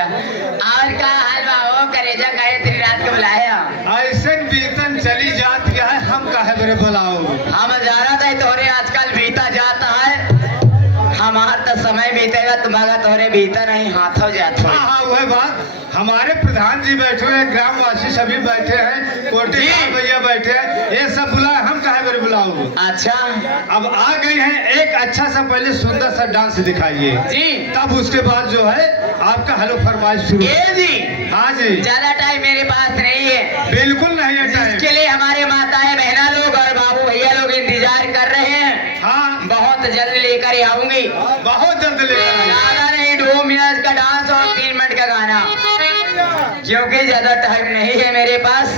अच्छा, और क्या हाल बाबू? करेजा कहे तेरी रात को बुलाया? ऐसे बीतन चली जात क्या है, हम काहे बरे बुलाओ? हम जाना था तोरे आजकल बीता जाता है, हमार तो समय बीतेगा, तुम्हारा तोरे बीता नहीं, हाथों जात हो। हाँ, वह बात। हमारे प्रधान जी बैठे हैं, ग्रामवासी सभी बैठे हैं, कोटे भैया बैठे हैं, ये सब बुलाए, हम काहे बरे बुलाओ? अच्छा, अब आ गए हैं, एक अच्छा सा पहले सुंदर सा डांस दिखाइए जी, तब उसके बाद जो है आपका हेलो फरमाइश शुरू। जी, हाँ जी, ज्यादा टाइम मेरे पास नहीं है, बिल्कुल नहीं है टाइम। इसके लिए हमारे माताएं बहना लोग और बाबू भैया लोग इंतजार कर रहे हैं। हाँ, बहुत जल्द लेकर आऊंगी, बहुत जल्द लेकर आइए। ज्यादा नहीं, 2 मिनट का डांस और 3 मिनट का गाना, क्योंकि ज्यादा टाइम नहीं है मेरे पास,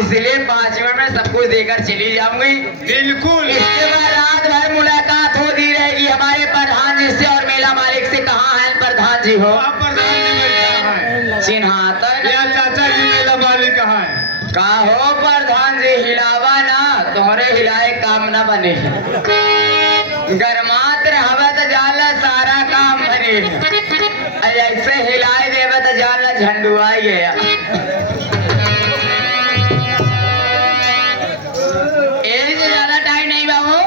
इसलिए 5 मिनट में सब कुछ देकर चली जाऊंगी। बिल्कुल। इसके बाद रात भर मुलाकात होती रहेगी हमारे प्रधान जी से और मेला मालिक से। कहाँ है प्रधान जी? हो आप प्रधान जी मेरे कहाँ है? चिन्हाता या चाचा जी मेला मालिक कहाँ है? का हो प्रधान जी? हिलावा ना, तोहरे हिलाए काम न बने, गरमात रहवे तो जाला सारा काम बने, ऐसे हिलाए देवे तो जाला झंडुआ गया। ज्यादा टाइम नहीं बाबू,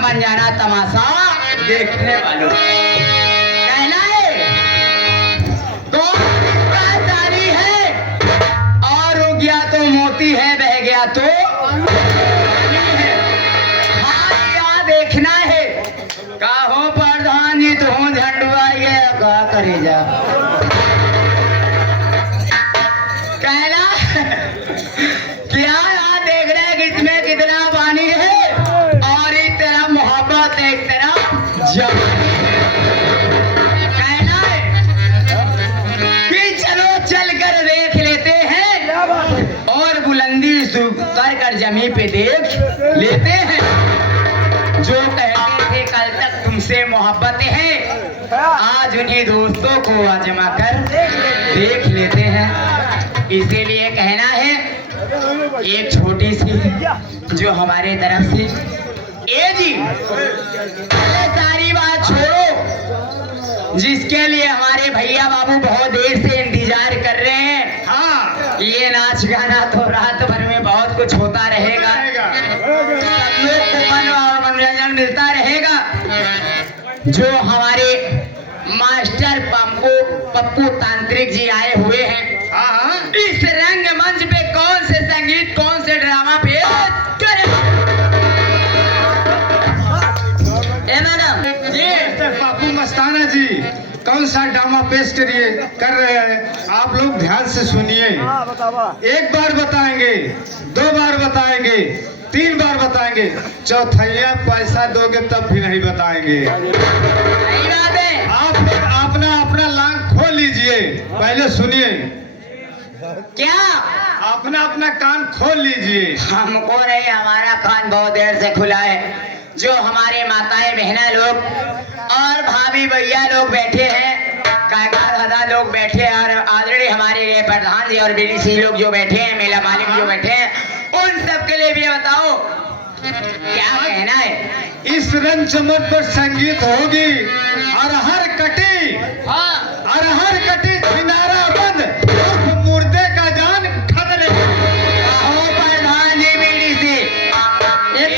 बन जाना तमाशा देखने वालों। कहना है कौन है और हो गया तो मोती है, बह गया तो हाँ, देखना है का हो प्रधान जी तो हूँ झंडुआ गया का करे जा कहना क्या यहाँ देख रहे हैं इसमें कितना पानी है और एक तरह मोहब्बत एक तरह जवानी कहना है कि चलो चल कर देख लेते हैं और बुलंदी कर जमीन पे देख लेते हैं जो कहते थे कल तक तुमसे मोहब्बत है आज उन्हीं दोस्तों को आजमा कर देख लेते हैं इसीलिए कहना है एक छोटी सी जो हमारे तरफ से ए जी पहले सारी बात छोड़ो जिसके लिए हमारे भैया बाबू बहुत देर से इंतजार कर रहे हैं हाँ ये नाच गाना तो रात भर में बहुत कुछ होता रहेगा सब लोग को मन और मनोरंजन मिलता रहेगा जो हमारे मास्टर पप्पू तांत्रिक जी आए हुए हैं हाँ इस रंग मंच पे कौन से संगीत कौन से ड्रामा पेश करें मैडम जी पप्पू मस्ताना जी कौन सा ड्रामा पेश कर रहे हैं आप लोग ध्यान से सुनिए एक बार बताएंगे 2 बार बताएंगे 3 बार बताएंगे चौथैया पैसा दोगे तब भी नहीं बताएंगे सही बात है आप लोग अपना अपना लांग खोल लीजिए पहले सुनिए क्या अपना अपना कान खोल लीजिए हमको नहीं हमारा कान बहुत देर से खुला है जो हमारे माताएं बहना लोग और भाभी भैया लोग बैठे हैं काका दादा लोग बैठे हैं और ऑलरेडी हमारे प्रधान जी और बीडीसी लोग जो बैठे हैं मेला मालिक जो बैठे हैं उन सब के लिए भी बताओ क्या कहना है इस रंग चमक पर संगीत होगी और हर कटी हाँ और हर कटी किनारा बंद उर्फ मुर्दे का जान खतरे ओ प्रधान जी बीडीसी एक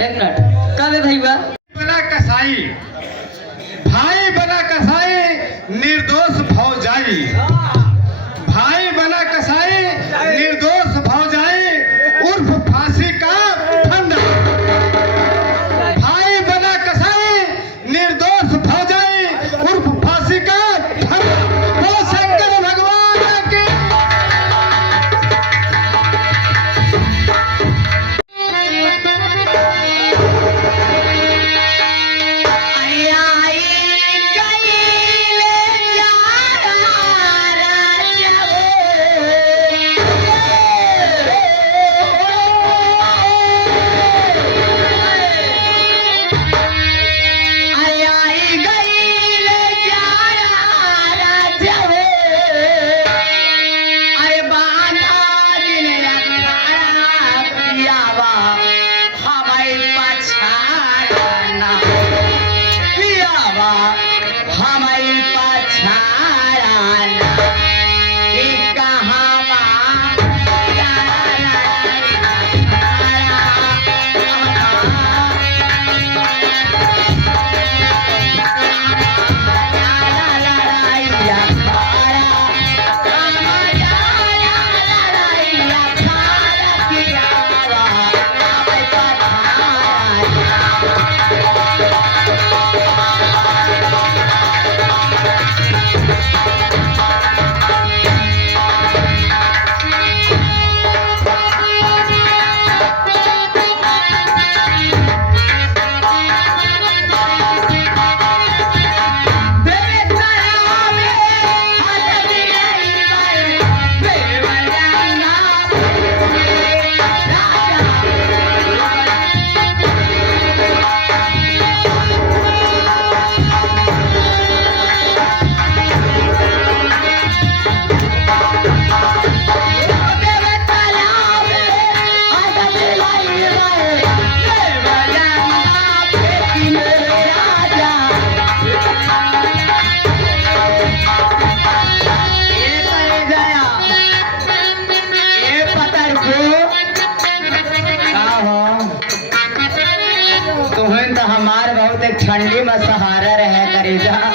मिनट कब है भैया बना कसाई भाई बना कसाई निर्दोष भौजाई भाई बना कसाई निर्दोष भौजाई उर्फ फांसी का फंदा भाई बना कसाई निर्दोष भौजाई उर्फ फांसी का फंदा वो शंकर भगवान की ठंडी में सहारा रहे करेजा